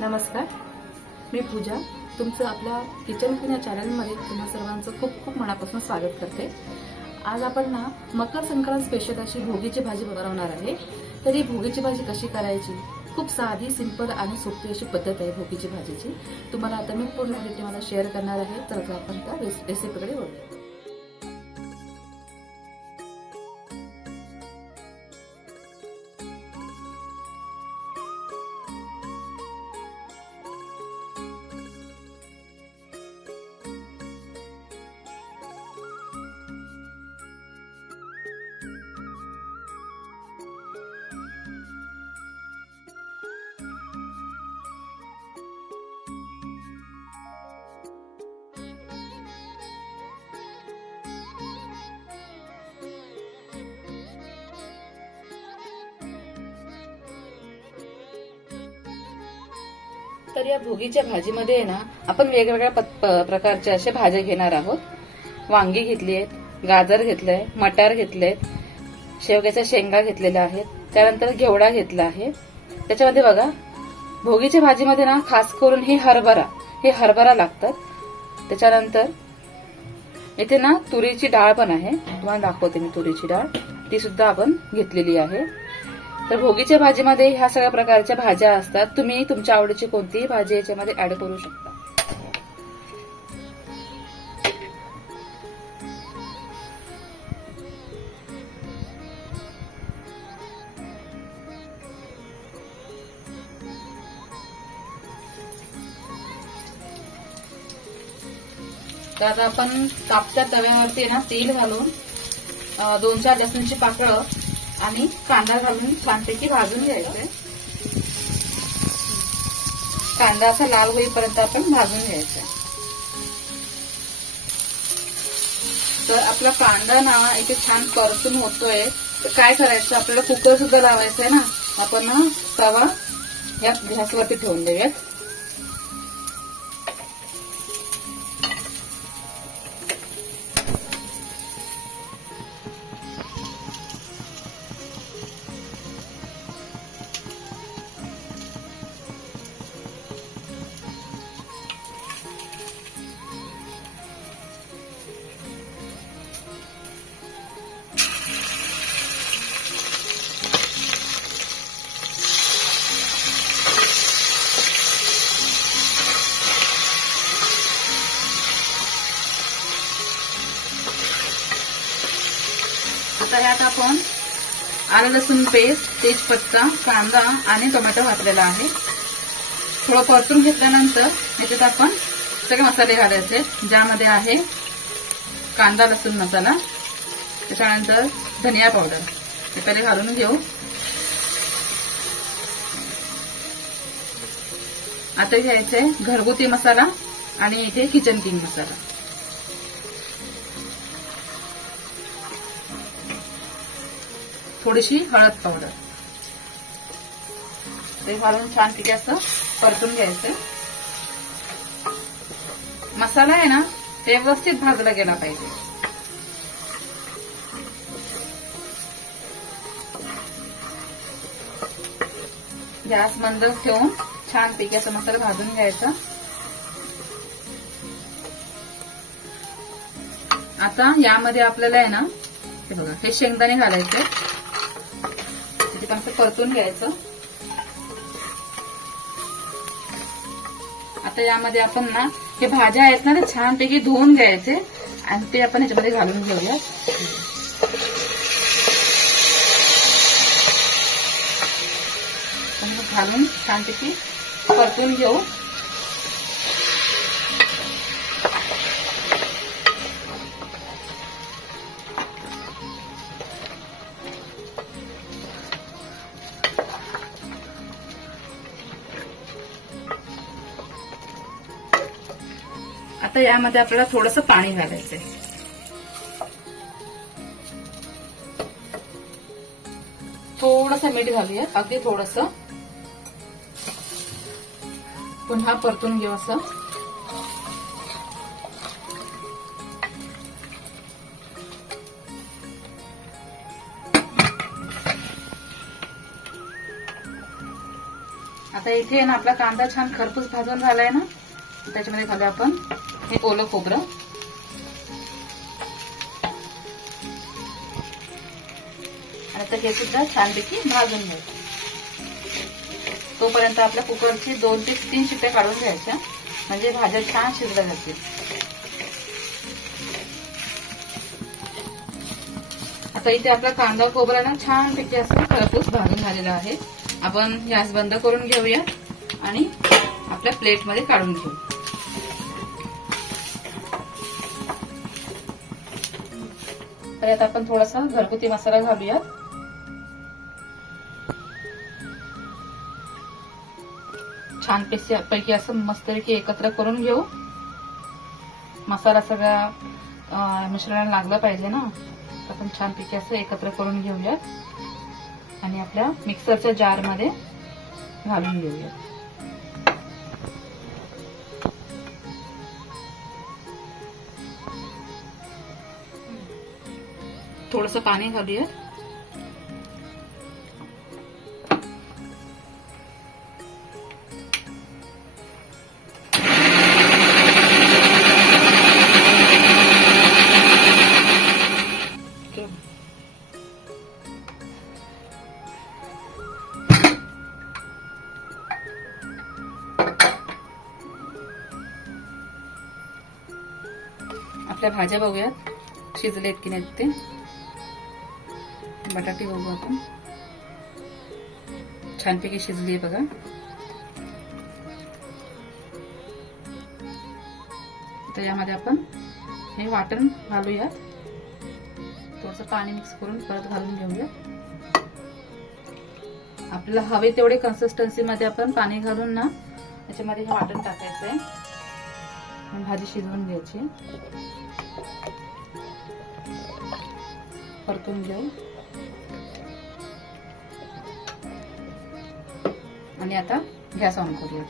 नमस्कार, मी पूजा. तुमचं आपल्या किचन क्वीन या चॅनलमध्ये तुम्हा सर्वांचं खूप खूप मनापासून स्वागत करते. आज आपण ना मकर संक्रांत स्पेशल अशी भोगीची भाजी बनवणार आहे. तर ही भोगीची भाजी कशी करायची, खूप साधी, सिंपल आणि सोपी अशी पद्धत आहे भोगीची भाजीची. तुम्हाला आता मी पूर्ण माहिती मला शेअर करणार आहे. तर आता आपण त्या रेसिपीकडे वळूया. तर या भोगीच्या भाजीमध्ये ना आपण वेगवेगळ्या प्रकारच्या अशा भाज्या घेणार आहोत. वांगी घेतली आहेत, गाजर घेतलंय, मटार घेतलेत, शेवग्याच्या शेंगा घेतलेल्या आहेत, त्यानंतर घेवडा घेतला आहे. त्याच्यामध्ये बघा, भोगीच्या भाजीमध्ये ना खास करून हे हरभरा लागतात. त्याच्यानंतर इथे ना तुरीची डाळ पण आहे, तुम्हाला दाखवते मी. तुरीची डाळ ती सुद्धा आपण घेतलेली आहे. तर भोगीच्या भाजीमध्ये ह्या सगळ्या प्रकारच्या भाज्या असतात. तुम्ही तुमच्या आवडीची कोणतीही भाजी याच्यामध्ये ऍड करू शकता. तर आता आपण तापत्या तव्यावरती ना तेल घालून 2-4 लसूणची पाकळं आणि कांदा घालून छानपैकी भाजून घ्यायचंय. कांदा असा लाल होईपर्यंत आपण भाजून घ्यायचा. तर आपला कांदा ना इथे छान परतून होतोय. तर काय करायचं, आपल्याला कुकर सुद्धा लावायचं आहे ना. आपण ना तवा या गॅसवरती ठेवून देऊयात. आता यात आपण आलं लसूण पेस्ट, तेजपत्ता, कांदा आणि टोमॅटो घातलेला आहे. थोडं परतून घेतल्यानंतर याच्यात आपण सगळे मसाले घालायचे, ज्यामध्ये आहे कांदा लसूण मसाला, त्याच्यानंतर धनिया पावडर हे पहिले घालून घेऊ. आता घ्यायचे घरगुती मसाला आणि इथे किचन किंग मसाला. थोडीशी हळद पावडर ते घालून छान तिथे असं परतून घ्यायचं. मसाला आहे ना ते व्यवस्थित भाजला गेला पाहिजे. गॅस मंद ठेवून छान पैकी असं मसाला भाजून घ्यायचा. आता यामध्ये आपल्याला आहे ना हे बघा, हे शेंगदाणे घालायचे. असं परतून घ्यायचं. आता यामध्ये आपण ना हे भाज्या आहेत ना ते छानपैकी धुवून घ्यायचे आणि ते आपण ह्याच्यामध्ये घालून घेऊया. घालून छानपैकी परतून घेऊ. आता यामध्ये आपल्याला थोडंसं पाणी घालायचंय. थोडंसं मीठ घालूया, अगदी थोडंसं. पुन्हा परतून घेऊ असं. आता इथे ना आपला कांदा छान खरपूस भाजून झालाय ना, त्याच्यामध्ये घालू आपण हे ओलं खोबरं. आणि आता हे सुद्धा छानपैकी भाजून घ्यायचं. तोपर्यंत आपल्या कुकरची 2 ते 3 शिट्ट्या काढून घ्यायच्या, म्हणजे भाज्या छान शिजल्या जातील. आता इथे आपला कांदा खोबरा ना छानपैकी असं खरपूस भाजून झालेला आहे. आपण गॅस बंद करून घेऊया आणि आपल्या प्लेटमध्ये काढून घेऊ. तर आता आपण थोडासा घरगुती मसाला घालूया. छानपैकी असं मस्तपैकी एकत्र करून घेऊ. मसाला सगळ्या मिश्रणाला लागला पाहिजे ना, आपण छानपैकी असं एकत्र करून घेऊयात आणि आपल्या मिक्सरच्या जार मध्ये घालून घेऊयात. थोडंसं पाणी घालूया. आपल्या भाज्या बघूयात शिजलेत की नाहीत ते. बटाटे बघू आपण, छानपैकी शिजली आहे बघा. तर यामध्ये आपण हे वाटण घालूयात. थोडंसं पाणी मिक्स करून परत घालून घेऊया. आपल्याला हवे तेवढे कन्सिस्टन्सी मध्ये आपण पाणी घालून ना त्याच्यामध्ये हे वाटण टाकायचंय. भाजी शिजवून घ्यायची. परतून घेऊ आणि आता गॅस ऑन करूया.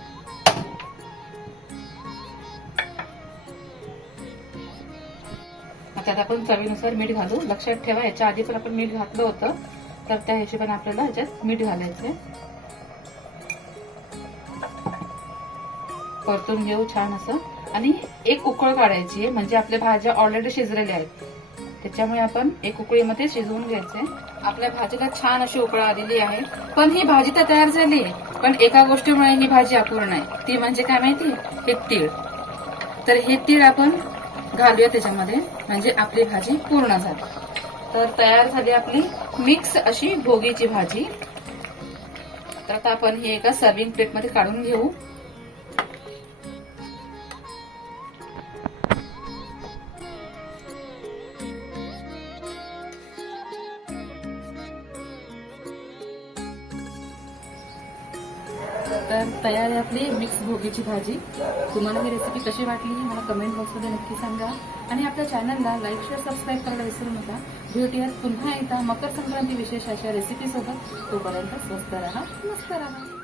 आता आपण चवीनुसार मीठ घालू. लक्षात ठेवा याच्या आधी पण आपण मीठ घातलं होतं, तर त्या हिशोबाने आपल्याला ह्याच्यात मीठ घालायचंय. परतून घेऊ छान असं आणि एक उकळ काढायची आहे, म्हणजे आपल्या भाज्या ऑलरेडी शिजलेल्या आहेत त्याच्यामुळे आपण एक उकळीमध्ये शिजवून घ्यायचंय. आपल्या भाजीला छान अशी उकळ आलेली आहे. पण ही भाजी तर तयार झाली, पण एका गोष्टीमुळे ही भाजी अपूर्ण आहे. ती म्हणजे काय माहिती, हे तीळ. तर हे तीळ आपण घालूया त्याच्यामध्ये, म्हणजे आपली भाजी पूर्ण झाली. तर तयार झाली आपली मिक्स अशी भोगीची भाजी. तर आता आपण ही एका सर्विंग प्लेटमध्ये काढून घेऊ. तर तयार आहे आपली मिक्स भोगीची भाजी. तुम्हाला ही रेसिपी कशी वाटली मला कमेंट बॉक्समध्ये नक्की सांगा आणि आपल्या चॅनलला लाईक शेअर सबस्क्राईब करायला विसरू नका. भेटूयात पुन्हा एकदा मकर संक्रांती विशेष अशा रेसिपी सोबत. तोपर्यंत स्वस्त राहा, मस्त राहा.